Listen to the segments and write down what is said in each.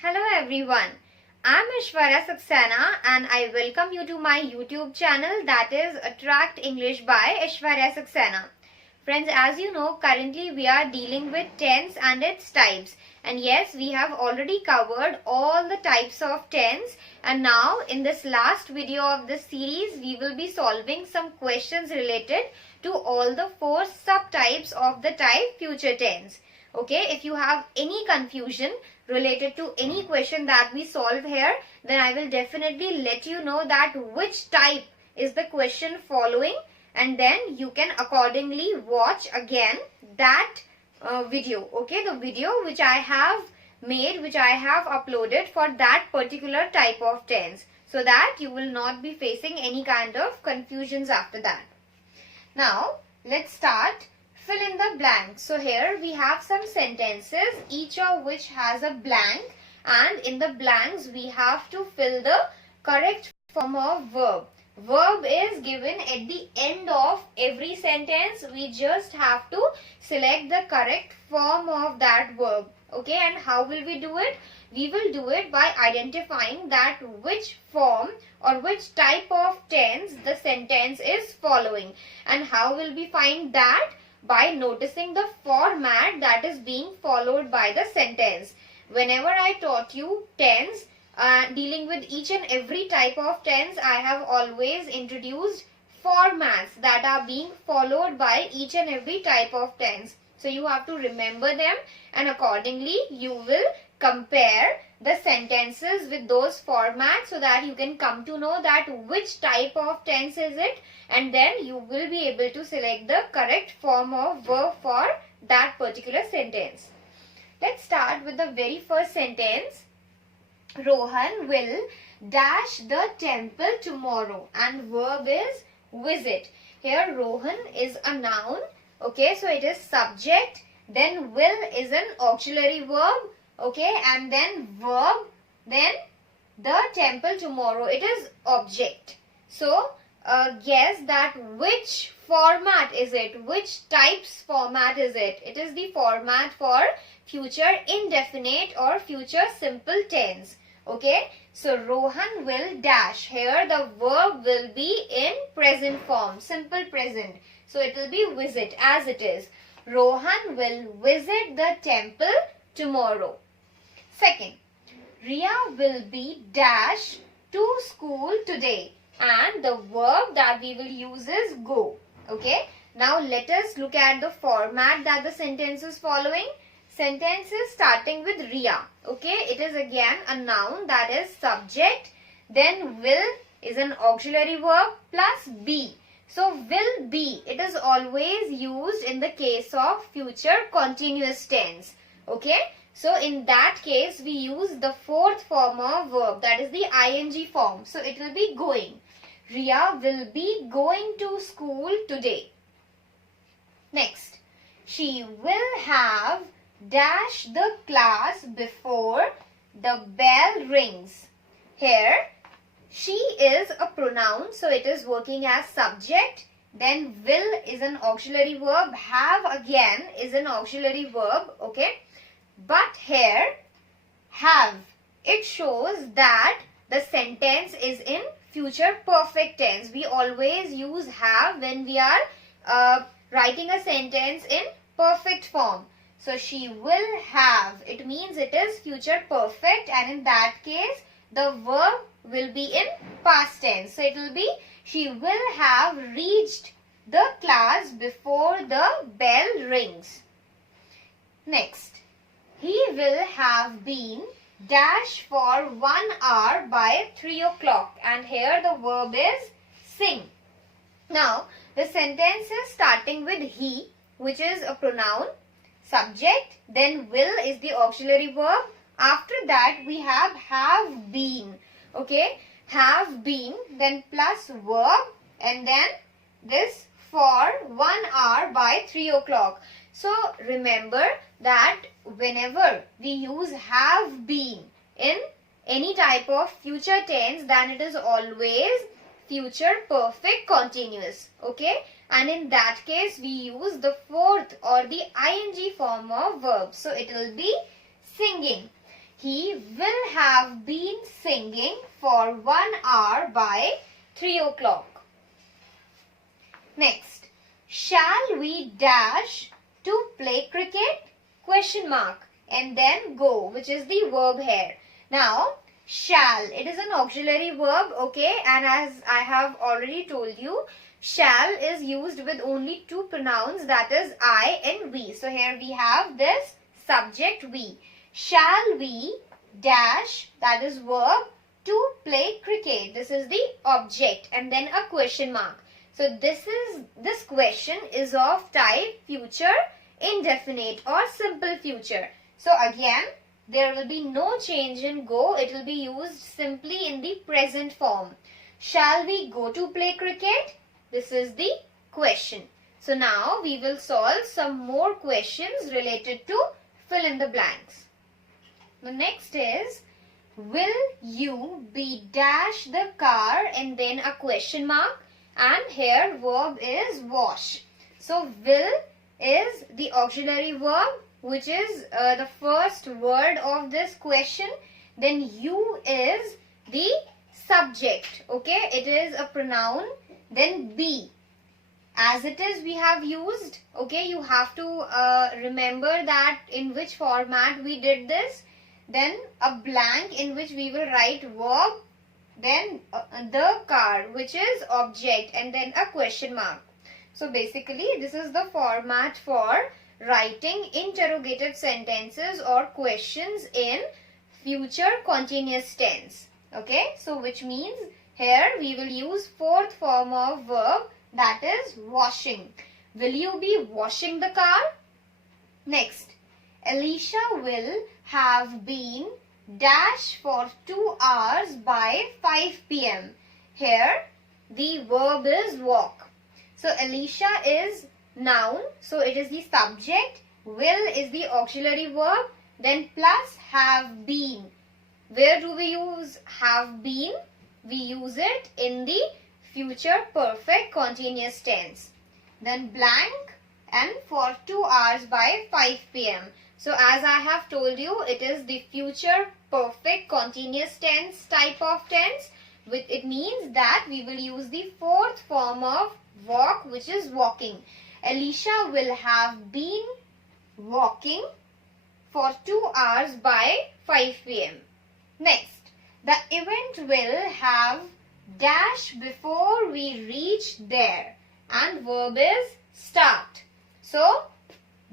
Hello everyone, I'm Aishwarya Saxena and I welcome you to my YouTube channel, that is Attract English by Aishwarya Saxena. Friends, as you know, currently we are dealing with tense and its types. And yes, we have already covered all the types of tense, and now in this last video of this series, we will be solving some questions related to all the 4 subtypes of the type future tense. Okay, if you have any confusion related to any question that we solve here, then I will definitely let you know that which type is the question following, and then you can accordingly watch again that video. Okay, the video which I have made, which I have uploaded for that particular type of tense, so that you will not be facing any kind of confusions after that. Now let's start. Fill in the blanks. So here we have some sentences, each of which has a blank, and in the blanks we have to fill the correct form of verb. Verb is given at the end of every sentence. We just have to select the correct form of that verb. Okay, and how will we do it? We will do it by identifying that which form or which type of tense the sentence is following. And how will we find that? By noticing the format that is being followed by the sentence. Whenever I taught you tense, dealing with each and every type of tense, I have always introduced formats that are being followed by each and every type of tense. So you have to remember them, and accordingly you will compare the sentences with those formats so that you can come to know that which type of tense is it, and then you will be able to select the correct form of verb for that particular sentence. Let's start with the very first sentence. Rohan will dash the temple tomorrow, and verb is visit. Here Rohan is a noun. Okay, so it is subject, then will is an auxiliary verb. Okay, and then verb, then the temple tomorrow, it is object. So guess that which format is it, which types format is it. It is the format for future indefinite or future simple tense. Okay, so Rohan will dash. Here the verb will be in present form, simple present. So it will be visit as it is. Rohan will visit the temple tomorrow. Second, Riya will be dash to school today, and the verb that we will use is go. Okay, now let us look at the format that the sentence is following. Sentence is starting with Riya. Okay, it is again a noun, that is subject, then will is an auxiliary verb plus be. So will be, it is always used in the case of future continuous tense. Okay, so in that case we use the fourth form of verb, that is the ing form. So it will be going. Riya will be going to school today. Next, she will have dash the class before the bell rings. Here she is a pronoun, so it is working as subject, then will is an auxiliary verb, have again is an auxiliary verb. Okay, but here have, it shows that the sentence is in future perfect tense. We always use have when we are writing a sentence in perfect form. So she will have, it means it is future perfect, and in that case the verb will be in past tense. So it will be she will have reached the class before the bell rings. Next, he will have been dash for 1 hour by 3 o'clock, and here the verb is sing. Now the sentence is starting with he, which is a pronoun, subject, then will is the auxiliary verb. After that we have been. Okay, have been, then plus verb, and then this for 1 hour by 3 o'clock. So remember that whenever we use have been in any type of future tense, then it is always future perfect continuous. Okay, and in that case we use the fourth or the ing form of verb. So it will be singing. He will have been singing for 1 hour by 3 o'clock. Next, shall we dash to play cricket? Question mark. And then go, which is the verb here. Now, shall, it is an auxiliary verb, okay, and as I have already told you, shall is used with only two pronouns, that is I and we. So here we have this subject we. Shall we dash, that is verb, to play cricket. This is the object and then a question mark. So this question is of type future indefinite or simple future. So again, there will be no change in go. It will be used simply in the present form. Shall we go to play cricket? This is the question. So now we will solve some more questions related to fill in the blanks. The next is, will you be dash the car and then a question mark, and here verb is wash. So will is the auxiliary verb, which is the first word of this question. Then you is the subject, okay, it is a pronoun. Then be, as it is we have used, okay, you have to remember that in which format we did this. Then a blank in which we will write verb, then the car, which is object, and then a question mark. So basically this is the format for writing interrogative sentences or questions in future continuous tense. Okay, so which means here we will use fourth form of verb, that is washing. Will you be washing the car? Next, Alicia will have been dash for 2 hours by 5 p.m. Here the verb is walk. So Alicia is noun, so it is the subject. Will is the auxiliary verb, then plus have been. Where do we use have been? We use it in the future perfect continuous tense. Then blank and for 2 hours by 5 p.m. So as I have told you, it is the future perfect continuous tense type of tense. It means that we will use the fourth form of walk, which is walking. Alicia will have been walking for 2 hours by 5 p.m. Next, the event will have dash before we reach there, and verb is start. So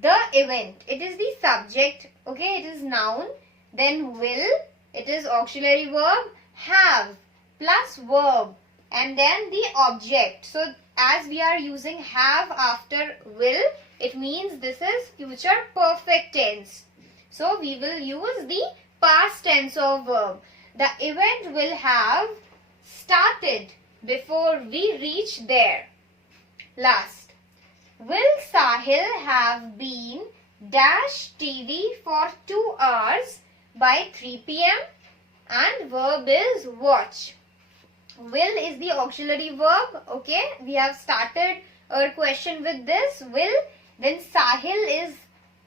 the event, it is the subject, okay, it is noun. Then will, it is auxiliary verb, have plus verb, and then the object. So as we are using have after will, it means this is future perfect tense. So we will use the past tense of verb. The event will have started before we reach there. Last, will Sahil have been dash TV for 2 hours by 3 p.m. and verb is watch. Will is the auxiliary verb, okay, we have started our question with this will. Then Sahil is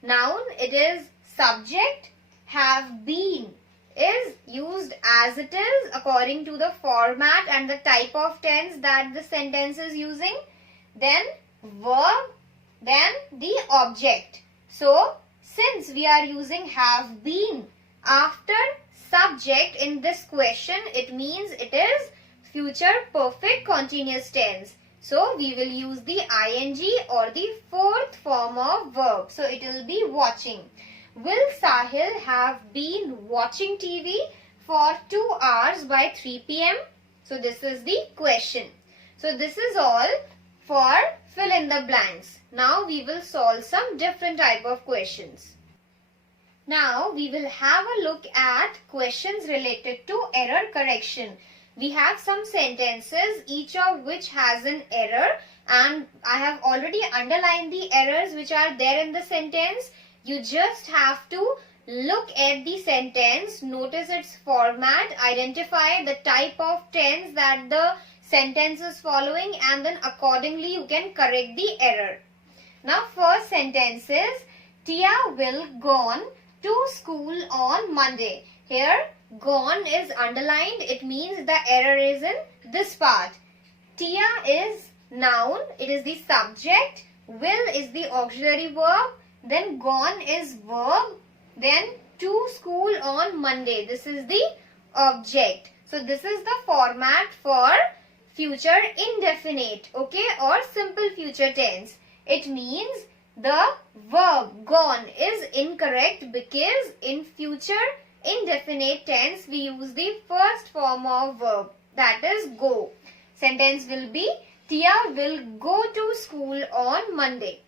noun, it is subject. Have been is used as it is according to the format and the type of tense that the sentence is using. Then verb, then the object. So since we are using have been after subject in this question, it means it is future perfect continuous tense. So we will use the ing or the fourth form of verb. So it will be watching. Will Sahil have been watching TV for 2 hours by 3 p.m.? So this is the question. So this is all for fill in the blanks. Now we will solve some different type of questions. Now we will have a look at questions related to error correction. We have some sentences, each of which has an error, and I have already underlined the errors which are there in the sentence. You just have to look at the sentence, notice its format, identify the type of tense that the sentence is following, and then accordingly you can correct the error. Now first sentence is, Tia will gone to school on Monday. Here, gone is underlined. It means the error is in this part. Tia is noun. It is the subject. Will is the auxiliary verb. Then gone is verb. Then to school on Monday. This is the object. So this is the format for future indefinite, okay, or simple future tense. It means the verb gone is incorrect because in future indefinite tense we use the first form of verb, that is go. Sentence will be Tia will go to school on Monday.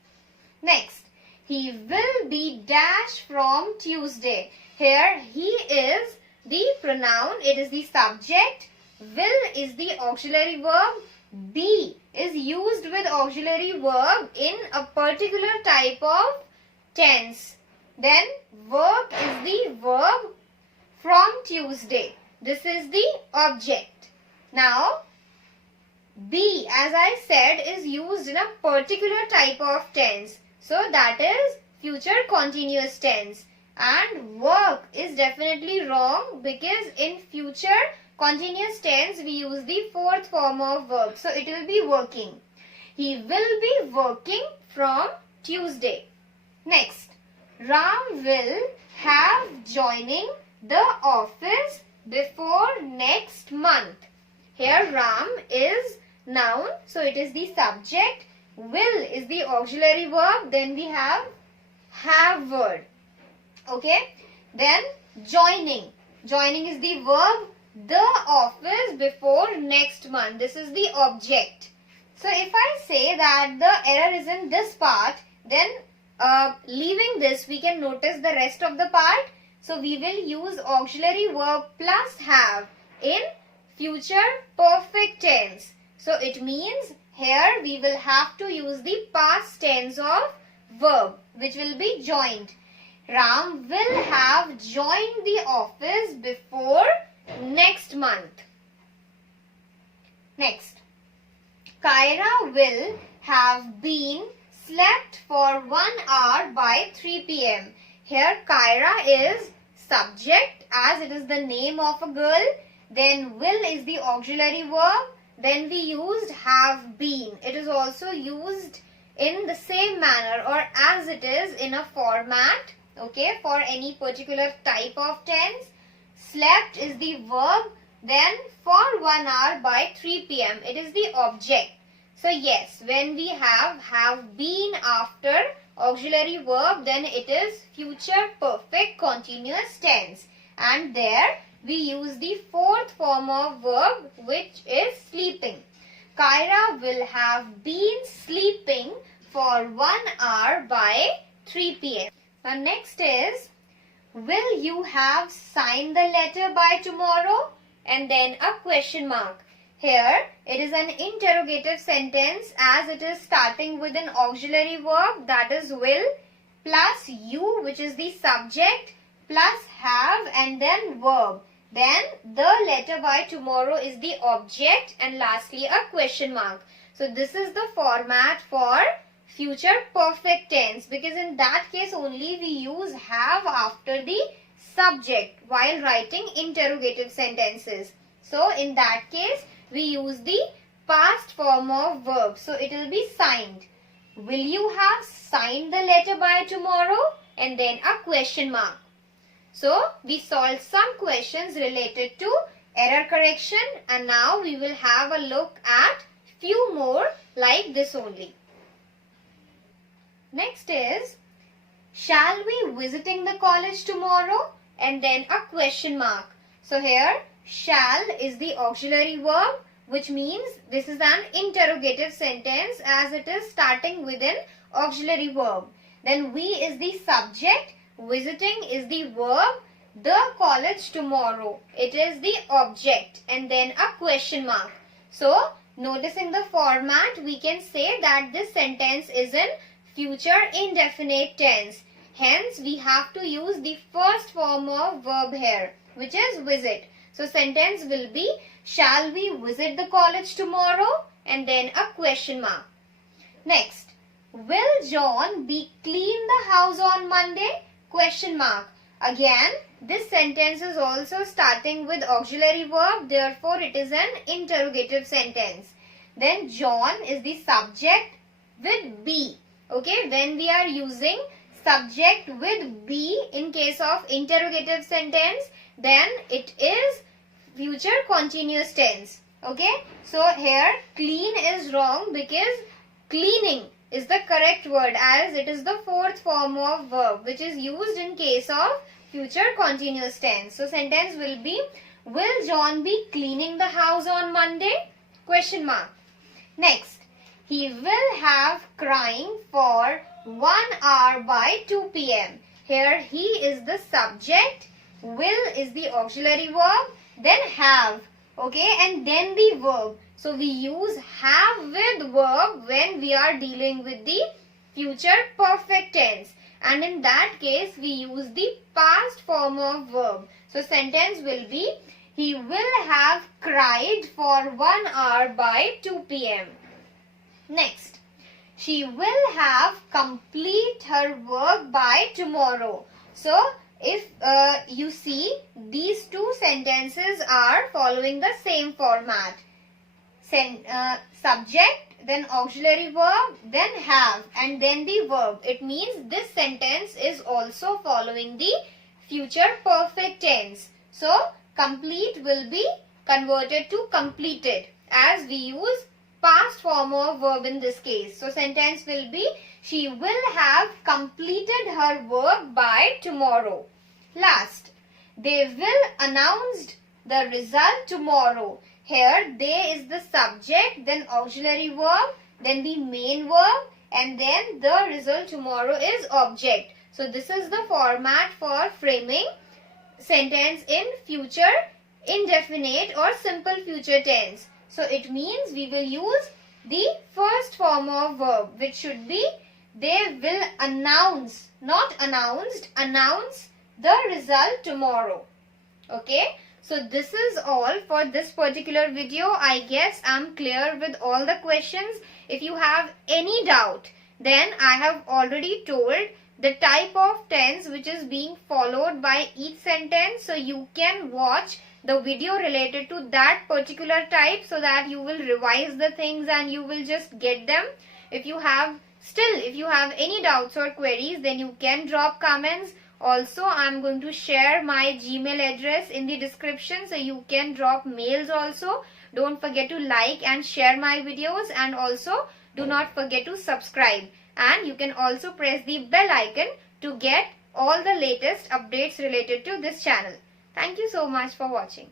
Next, he will be dash from Tuesday. Here he is the pronoun, it is the subject. Will is the auxiliary verb. Be is used with auxiliary verb in a particular type of tense. Then work is the verb from Tuesday. This is the object. Now, be, as I said, is used in a particular type of tense. So that is future continuous tense. And work is definitely wrong because in future continuous tense we use the fourth form of verb. So it will be working. He will be working from Tuesday. Next, Ram will have joining the office before next month. Here Ram is noun. So it is the subject. Will is the auxiliary verb. Then we have word. Okay. Then joining. Joining is the verb. The office before next month. This is the object. So if I say that the error is in this part, then leaving this we can notice the rest of the part. So we will use auxiliary verb plus have in future perfect tense. So it means here we will have to use the past tense of verb, which will be joined. Ram will have joined the office before next month. Next, Kyra will have been slept for 1 hour by 3 p.m. Here Kyra is subject as it is the name of a girl. Then will is the auxiliary verb. Then we used have been. It is also used in the same manner or as it is in a format, okay, for any particular type of tense. Slept is the verb. Then for 1 hour by 3 p.m. it is the object. So yes, when we have been after auxiliary verb, then it is future perfect continuous tense. And there we use the fourth form of verb, which is sleeping. Kyra will have been sleeping for 1 hour by 3 p.m. Now next is, will you have signed the letter by tomorrow? And then a question mark. Here it is an interrogative sentence as it is starting with an auxiliary verb, that is will, plus you, which is the subject, plus have and then verb. Then the letter by tomorrow is the object and lastly a question mark. So this is the format for future perfect tense, because in that case only we use have after the subject while writing interrogative sentences. So in that case we use the past form of verb. So it will be signed. Will you have signed the letter by tomorrow? And then a question mark. So we solved some questions related to error correction, and now we will have a look at few more like this only. Next is, shall we visiting the college tomorrow? And then a question mark. So here shall is the auxiliary verb, which means this is an interrogative sentence as it is starting with an auxiliary verb. Then we is the subject, visiting is the verb, the college tomorrow, it is the object, and then a question mark. So noticing the format, we can say that this sentence is in future indefinite tense. Hence we have to use the first form of verb here, which is visit. So sentence will be, shall we visit the college tomorrow? And then a question mark. Next, will John be clean the house on Monday? Question mark. Again, this sentence is also starting with auxiliary verb, therefore it is an interrogative sentence. Then John is the subject with be. Okay, when we are using subject with be in case of interrogative sentence, then it is future continuous tense. Okay, so here clean is wrong because cleaning is the correct word, as it is the fourth form of verb which is used in case of future continuous tense. So sentence will be, will John be cleaning the house on Monday? Question mark. Next, he will have crying for 1 hour by 2 p.m. Here he is the subject, will is the auxiliary verb, then have, okay, and then the verb. So we use have with verb when we are dealing with the future perfect tense, and in that case we use the past form of verb. So sentence will be, he will have cried for 1 hour by 2 p.m. Next, she will have complete her work by tomorrow. So if you see, these two sentences are following the same format. Subject, then auxiliary verb, then have, and then the verb. It means this sentence is also following the future perfect tense. So complete will be converted to completed, as we use past form of verb in this case. So sentence will be, she will have completed her work by tomorrow. Last, they will announce the result tomorrow. Here they is the subject, then auxiliary verb, then the main verb, and then the result tomorrow is object. So this is the format for framing sentence in future indefinite or simple future tense. So it means we will use the first form of verb, which should be, they will announce, not announced, announce the result tomorrow. Okay. So this is all for this particular video. I guess I'm clear with all the questions. If you have any doubt, then I have already told the type of tense which is being followed by each sentence. So you can watch the video related to that particular type so that you will revise the things and you will just get them. If you have any doubts or queries, then you can drop comments. Also, I'm going to share my Gmail address in the description, so you can drop mails also. Don't forget to like and share my videos, and also do not forget to subscribe. And you can also press the bell icon to get all the latest updates related to this channel. Thank you so much for watching.